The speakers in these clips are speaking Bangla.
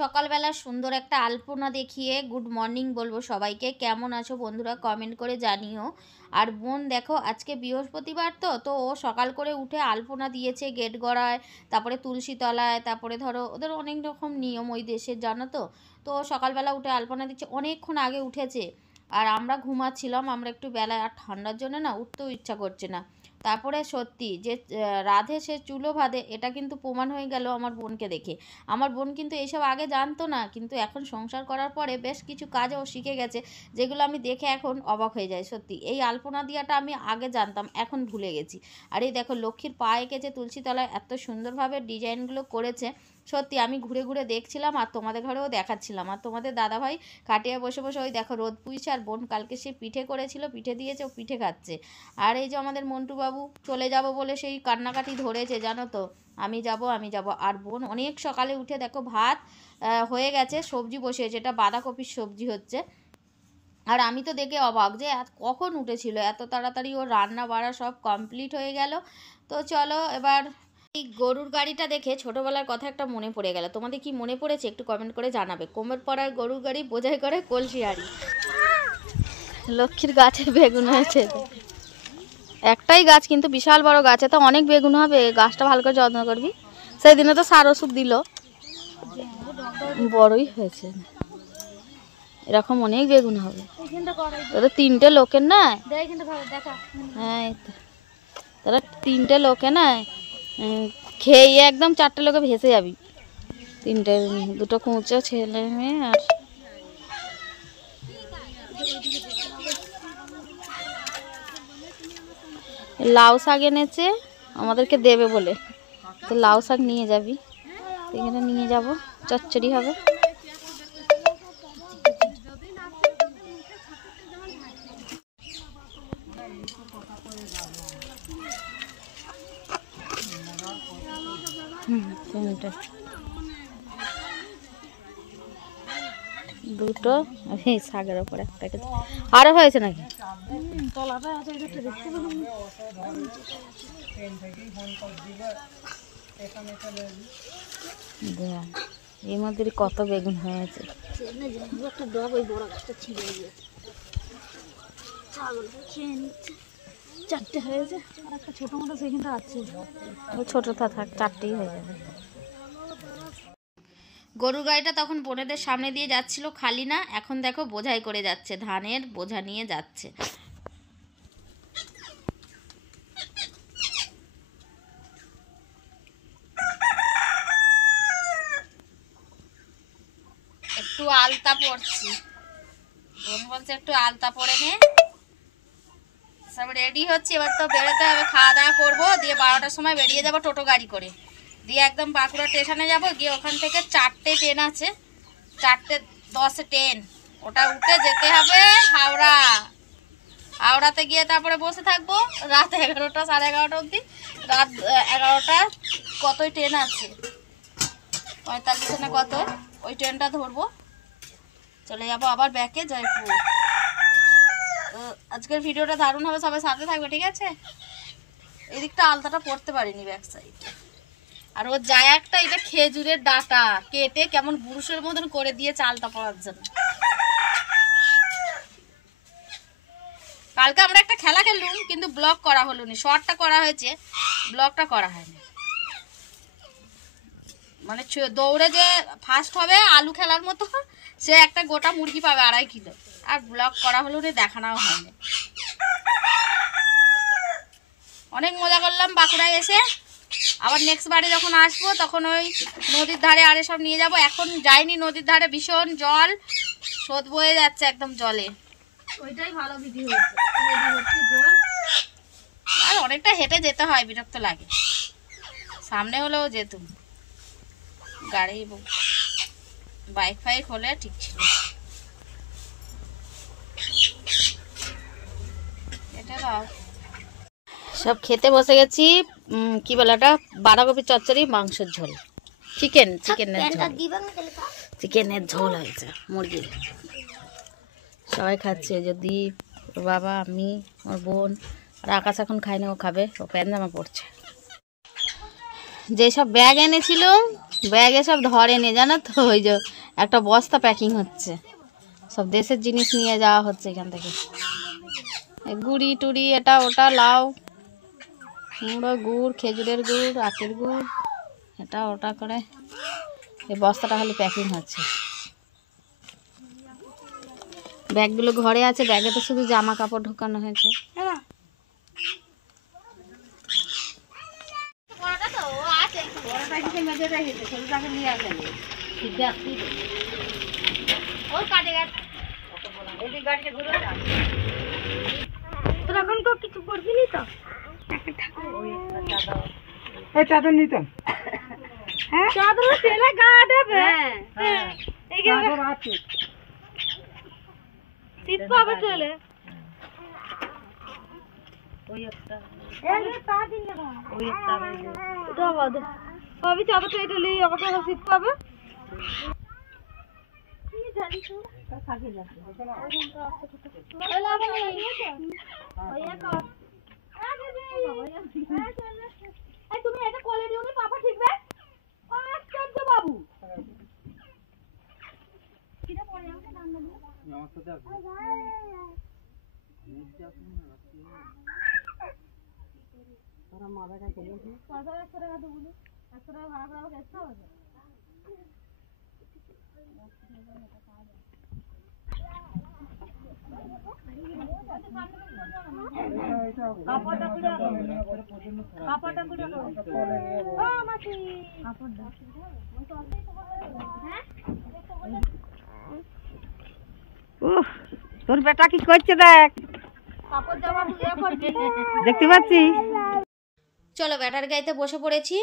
সকালবেলা সুন্দর একটা আলপনা দেখিয়ে গুড মর্নিং বলবো সবাইকে। কেমন আছো বন্ধুরা কমেন্ট করে জানিও। আর বোন দেখো আজকে বৃহস্পতিবার তো ও সকাল করে উঠে আলপনা দিয়েছে গেট গড়ায়, তারপরে তুলসী তলায়, তারপরে ধরো ওদের অনেক রকম নিয়ম ওই দেশের, জানো তো। তো সকালবেলা উঠে আলপনা দিচ্ছে, অনেকক্ষণ আগে উঠেছে। আর আমরা ঘুমাচ্ছিলাম, আমরা একটু বেলায়, আর ঠান্ডার জন্য না উঠতেও ইচ্ছা করছে না। তারপরে সত্যি যে রাধে সে চুলো বাঁধে, এটা কিন্তু প্রমাণ হয়ে গেল আমার বোনকে দেখে। আমার বোন কিন্তু এইসব আগে জানতো না, কিন্তু এখন সংসার করার পরে বেশ কিছু কাজও শিখে গেছে, যেগুলো আমি দেখে এখন অবাক হয়ে যাই। সত্যি এই আলপনা দিয়াটা আমি আগে জানতাম, এখন ভুলে গেছি। আর এই দেখো লক্ষ্মীর পা এঁকেছে তুলসী তলায়, এত সুন্দরভাবে ডিজাইনগুলো করেছে। সত্যি আমি ঘুরে ঘুরে দেখছিলাম আর তোমাদের ঘরেও দেখাচ্ছিলাম। আর তোমাদের দাদাভাই খাটিয়ে বসে বসে ওই দেখো রোদ পুইছে, আর বোন কালকে সে পিঠে করেছিল, পিঠে দিয়েছে, ও পিঠে খাচ্ছে। আর এই যে আমাদের মন্টু বাবু চলে যাব বলে সেই কান্নাকাটি ধরেছে, জানো তো, আমি যাব আমি যাব। আর বোন অনেক সকালে উঠে দেখো ভাত হয়ে গেছে, সবজি বসিয়েছে, এটা বাঁধাকপির সবজি হচ্ছে। আর আমি তো দেখে অবাক যে কখন উঠেছিল এত তাড়াতাড়ি, ওর রান্না বাড়া সব কমপ্লিট হয়ে গেল। তো চলো এবার এই গরুর গাড়িটা দেখে ছোটোবেলার কথা একটা মনে পড়ে গেল। তোমাদের কি মনে পড়েছে একটু কমেন্ট করে জানাবে। কোমর পড়ার গরুর গাড়ি বোঝাই করে কলসি হাড়ি। লক্ষ্মীর গাছে বেগুন হয়েছে, একটাই গাছ কিন্তু বিশাল বড় গাছে, তো অনেক বেগুন হবে। গাছটা ভালো করে যত্ন করবি। সেই দিনে তো সার ওষুধ দিল, বড়ই হয়েছে, এরকম অনেক বেগুন হবে। তোরা তিনটে লোকের না, হ্যাঁ তোরা তিনটে লোকে না খেয়ে একদম চারটে লোকে ভেসে যাবি। তিনটে, দুটো কুঁচো ছেলে মেয়ে। আর লাউ শাক এনেছে আমাদেরকে দেবে বলে, তো লাউ শাক নিয়ে যাবি, এখানে নিয়ে যাব, চচ্চড়ি হবে। দুটো শাকের ওপর একটা কেজি আরো হয়েছে নাকি? এর মধ্যে কত বেগুন হয়েছে। চারটে হয়েছে, আর একটা ছোট মতো সেখানটা আছে, ছোটটা থাক, চারটেই হয়ে যাবে। গরুর গাড়িটা তখন বোনেদের সামনে দিয়ে যাচ্ছিল, খালি না, এখন দেখো বোঝাই করে যাচ্ছে, ধানের বোঝা নিয়ে যাচ্ছে। একটু আলতা পড়ছি, বোন বলছে একটু আলতা পরে নে। সব রেডি হচ্ছে, এবার তো বেরোতে হবে, খাওয়া দাওয়া করবো, দিয়ে 12টার সময় বেরিয়ে যাবো টোটো গাড়ি করে, দিয়ে একদম বাঁকুড়া স্টেশনে যাবো, গিয়ে ওখান থেকে 4টে ট্রেন আছে, 4:10 ট্রেন, ওটা উঠে যেতে হবে হাওড়া। হাওড়াতে গিয়ে তারপরে বসে থাকবো রাত 11টা 11:30 অবধি। রাত 11টা কতই ট্রেন আছে, 45 না কত, ওই ট্রেনটা ধরবো, চলে যাবো আবার ব্যাকে জয়পুর। আজকের ভিডিওটা দারুণ হবে, সবাই সাথে থাকবে, ঠিক আছে। এদিকটা আলতাটা পড়তে পারিনি ব্যাক সাইড। আর ও যায় একটা, এটা খেজুরের ডাটা কেটে কেমন বুরুষের মতন করে দিয়েছে আলতা পড়ার জন্য। কালকে আমরা একটা খেলা খেললুম, কিন্তু ব্লগ করা হলো না, শর্টটা করা হয়েছে, ব্লগটা করা হয়নি। মানে দৌড়ে যে ফার্স্ট হবে আলু খেলার মতো, সে একটা গোটা মুরগি পাবে 2.5 কিলো, আর ব্লগ করা হলো না, দেখানোও হয়নি। অনেক মজা করলাম বাঁকুড়ায় এসে। আবার নেক্সট বারে যখন আসবো তখন ওই নদীর ধারে আরে সব নিয়ে যাব। এখন যাইনি নদীর ধারে, ভীষণ জল, স্রোত বয়ে যাচ্ছে একদম জলে, ওইটাই ভালো ভিডিও হচ্ছে জল। আর অনেকটা হেঁটে যেতে হয়, বিরক্ত লাগে, সামনে হলেও যেতুম, গাড়ি বাইক ফাইক হলে ঠিক ছিল। এটা দাও, সব খেতে বসে গেছি। কি বলে ওটা, বাঁধাকপির চচ্চড়ি, মাংসের ঝোল, চিকেনের ঝোল হয়েছে, মুরগির। সবাই খাচ্ছে, যদি ওর বাবা, আমি, ওর বোন, আর আকাশ এখন খায়নি, ও খাবে, ও প্যান্ট জামা পরছে। যেসব ব্যাগ এনেছিল ব্যাগে সব ধরে নে জানো তো, ওই যে একটা বস্তা প্যাকিং হচ্ছে, সব দেশের জিনিস নিয়ে যাওয়া হচ্ছে এখান থেকে। গুড়ি টুড়ি এটা ওটা, লাউ কুমড়ো, গুড়, খেজুরের গুড়, আখের গুড়, এটা ওটা করে এই বস্তাটা খালি প্যাকিং হচ্ছে। ব্যাগগুলো ঘরে আছে, ব্যাগে তো শুধু জামা কাপড় ঢোকানো হয়েছে। এখন তো কিছু করবি নি তো, চাদর নিতাম। হ্যাঁ চাদর তেলে গা দেবে। হ্যাঁ চাদর আছে, শীত পাবে তেলে। ওই একটা তা দিন না, ওই একটা ওটা বাদে ভাবি চাদর এটা লিয়ে আমাকে শীত পাবে। কি জানি তো থাকে যাবে তুমি এটা কোলে দিও নি, পাপা ঠিকবে। আশ্চর্য বাবু কিটা পড়ে আমাকে নাম দিল আমার সাথে আছে তারা মাদাটা কেলেছে কত 100 টাকা তো বলি 100 টাকা ভাড়া করে আমাকে এসে হবে। কাপড়টা কুড়া কাপড়টা কুড়া ও মাসি কাপড়টা হ্যাঁ তোর বেটা কি করছে দেখ, কাপড় জামা দেখতে পাচ্ছিস। চলো ব্যাটার গাড়িতে বসে পড়েছি।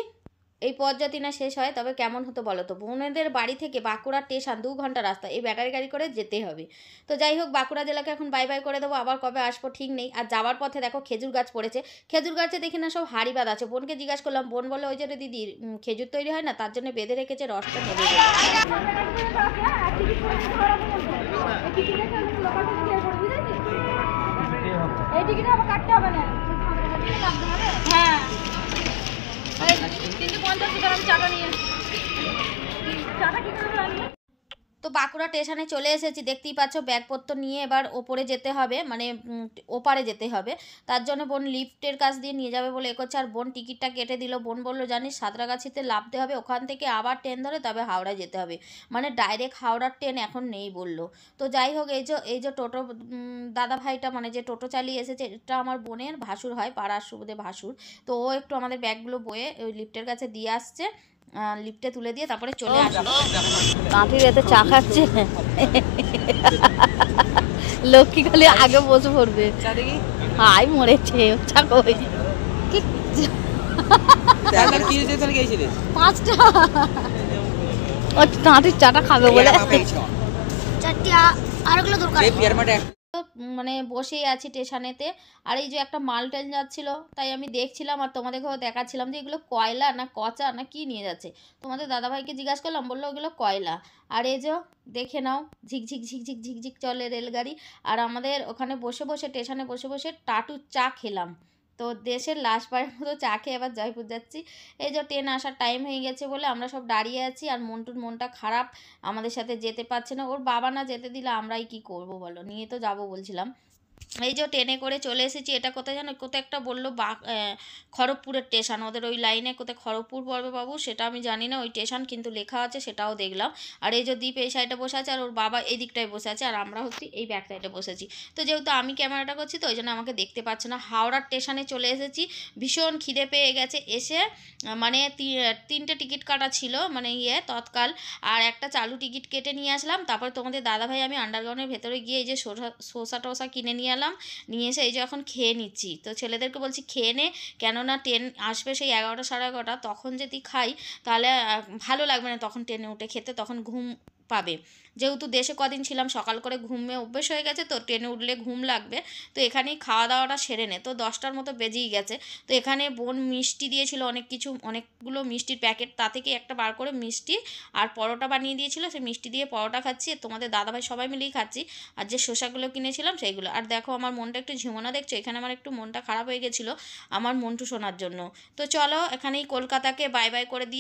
এই পথ যদি না শেষ হয় তবে কেমন হতো বলো তো। বোনেদের বাড়ি থেকে বাঁকুড়া স্টেশন 2 ঘন্টা রাস্তা, এই ব্যাটারি গাড়ি করে যেতে হবে। তো যাই হোক, বাঁকুড়া জেলাকে এখন বাই বাই করে দেবো, আবার কবে আসবো ঠিক নেই। আর যাওয়ার পথে দেখো খেজুর গাছ পড়েছে, খেজুর গাছে দেখি না সব হাড়ি বাঁধা আছে। বোনকে জিজ্ঞাসা করলাম, বোন বলে ওই যে দিদি খেজুর তৈরি হয় না, তার জন্য বেঁধে রেখেছে, রসটা নেবে বলে। এই টিকিট আবার কাটতে হবে না, হ্যাঁ কিন্তু 50 টাকা আমি চাটা নিয়ে চাটা কি করে আনবো। তো বাঁকুড়া স্টেশনে চলে এসেছি, দেখতেই পাচ্ছ ব্যাগপত্র নিয়ে এবার ওপরে যেতে হবে, মানে ওপারে যেতে হবে। তার জন্য বোন লিফটের কাছ দিয়ে নিয়ে যাবে বলে এগোচ্ছে। আর বোন টিকিটটা কেটে দিল। বোন বললো জানিস সাঁতরাগাছিতে নামতে হবে, ওখান থেকে আবার ট্রেন ধরে তবে হাওড়ায় যেতে হবে, মানে ডাইরেক্ট হাওড়ার ট্রেন এখন নেই বললো। তো যাই হোক, এই যে টোটো দাদা ভাইটা, মানে যে টোটো চালিয়ে এসেছে, এটা আমার বোনের ভাসুর হয়, পাড়ার সুবিধে ভাসুর। তো ও একটু আমাদের ব্যাগগুলো বয়ে ওই লিফটের কাছে দিয়ে আসছে, লিফটে তুলে দিয়ে তারপরে চলে আসলো। কাঁঠির এতে চা খাচ্ছে, লক্ষ্মী খালি আগে বসে পড়বে। হাই মরেছে চা কই কি 5টা ও কাঁঠির চাটা খাবে বলে চারটা আরেকগুলো দরকার। মানে বসেই আছি স্টেশনেতে। আর এই যে একটা মাল ট্রেন যাচ্ছিল, তাই আমি দেখছিলাম আর তোমাদেরকেও দেখাচ্ছিলাম যে এগুলো কয়লা না কচা না কি নিয়ে যাচ্ছে। তোমাদের দাদাভাইকে জিজ্ঞাসা করলাম, বললো ওগুলো কয়লা। আর এই যে দেখে নাও, ঝিকঝিক ঝিকঝিক ঝিকঝিক চলে রেলগাড়ি। আর আমাদের ওখানে বসে বসে স্টেশনে বসে বসে টাটু চা খেলাম। তো দেশের লাস্ট বারের মতো চা খেয়ে এবার জয়পুর যাচ্ছি। এই যে ট্রেন আসার টাইম হয়ে গেছে বলে আমরা সব দাঁড়িয়ে আছি। আর মন্টুর মনটা খারাপ, আমাদের সাথে যেতে পারছে না। ওর বাবা না যেতে দিলে আমরাই কি করব বলো, নিয়ে তো যাবো বলছিলাম। এই যে ট্রেনে করে চলে এসেছি। এটা কোথায় জানো, কোথায় একটা বললো খড়গপুরের স্টেশন, ওদের ওই লাইনে কোথায় খড়গপুর পড়বে বাবু সেটা আমি জানি না, ওই স্টেশন কিন্তু লেখা আছে সেটাও দেখলাম। আর এই যে দ্বীপ এই সাইডে বসে আছে, আর ওর বাবা এই দিকটায় বসে আছে, আর আমরা হচ্ছি এই ব্যাক সাইডে বসেছি। তো যেহেতু আমি ক্যামেরাটা করছি তো ওই জন্য আমাকে দেখতে পাচ্ছে না। হাওড়ার স্টেশনে চলে এসেছি, ভীষণ খিদে পেয়ে গেছে। এসে মানে 3টে টিকিট কাটা ছিল, মানে তৎকাল, আর একটা চালু টিকিট কেটে নিয়ে আসলাম। তারপর তোমাদের দাদাভাই আমি আন্ডারগ্রাউন্ডের ভেতরে গিয়ে এই যে শসা টসা কিনে নিয়ে এলাম, নিয়ে এসে এই যে এখন খেয়ে নিচ্ছি। তো ছেলেদেরকে বলছি খেয়ে নে, কেননা ট্রেন আসবে সেই 11টা সাড়ে 11টা, তখন যদি খাই তাহলে ভালো লাগবে না, তখন ট্রেনে উঠে খেতে, তখন ঘুম পাবে। যেহেতু দেশে কদিন ছিলাম সকাল করে ঘুমে অভ্যেস হয়ে গেছে, তো ট্রেনে উঠলে ঘুম লাগবে। তো এখানেই খাওয়া দাওয়াটা সেরে নে। তো 10টার মতো বেজেই গেছে। তো এখানে বোন মিষ্টি দিয়েছিল অনেক কিছু, অনেকগুলো মিষ্টির প্যাকেট, তা থেকে একটা বার করে মিষ্টি আর পরোটা বানিয়ে দিয়েছিল, সেই মিষ্টি দিয়ে পরোটা খাচ্ছি। তোমাদের দাদাভাই সবাই মিলেই খাচ্ছি। আর যে শসাগুলো কিনেছিলাম সেইগুলো। আর দেখো আমার মনটা একটু ঝিমোনা দেখছো, এখানে আমার একটু মনটা খারাপ হয়ে গেছিলো আমার মন্টু শোনার জন্য। তো চলো এখানেই কলকাতাকে বাই বাই করে দিই।